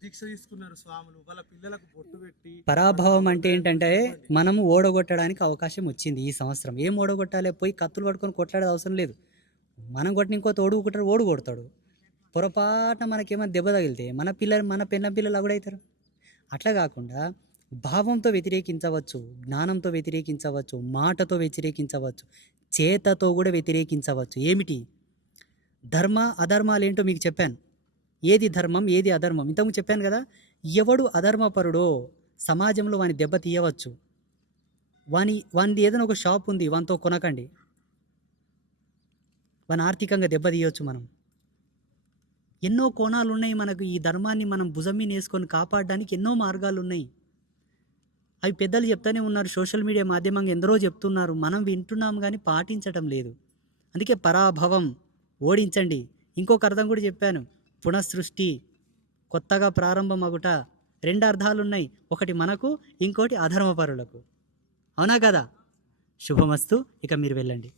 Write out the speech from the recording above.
దీక్ష తీసుకున్నారు స్వాములు, వాళ్ళ పిల్లలకు బొట్టు పెట్టి. పరాభవం అంటే ఏంటంటే మనము ఓడగొట్టడానికి అవకాశం వచ్చింది ఈ సంవత్సరం. ఏం ఓడగొట్టాలి? పోయి కత్తులు పట్టుకొని కొట్లాడే అవసరం లేదు. మనం కొట్టిన ఇంకో ఓడు కొడతాడు. పొరపాటున మనకేమైనా దెబ్బ తగిలితే మన పెన్న పిల్లలు కూడా అవుతారు. అట్లా కాకుండా భావంతో వ్యతిరేకించవచ్చు, జ్ఞానంతో వ్యతిరేకించవచ్చు, మాటతో వ్యతిరేకించవచ్చు, చేతతో కూడా వ్యతిరేకించవచ్చు. ఏమిటి? ధర్మ అధర్మాలు ఏంటో మీకు చెప్పాను. ఏది ధర్మం, ఏది అధర్మం ఇంతకుముందు చెప్పాను కదా. ఎవడు అధర్మపరుడో సమాజంలో వాని దెబ్బ తీయవచ్చు. వానిది ఏదైనా ఒక షాప్ ఉంది, వానితో కొనకండి. వాని ఆర్థికంగా దెబ్బ తీయవచ్చు. మనం ఎన్నో కోణాలు ఉన్నాయి మనకు. ఈ ధర్మాన్ని మనం భుజం మీద వేసుకొని కాపాడడానికి ఎన్నో మార్గాలు ఉన్నాయి. అవి పెద్దలు చెప్తానే ఉన్నారు, సోషల్ మీడియా మాధ్యమంగా ఎందరో చెప్తున్నారు. మనం వింటున్నాం కానీ పాటించటం లేదు. అందుకే పరాభవం, ఓడించండి. ఇంకొక అర్థం కూడా చెప్పాను, పునఃసృష్టి, కొత్తగా ప్రారంభం అగుట. 2 అర్థాలు ఉన్నాయి, ఒకటి మనకు, ఇంకోటి అధర్మపరులకు. అవునా కదా? శుభమస్తు. ఇక మీరు వెళ్ళండి.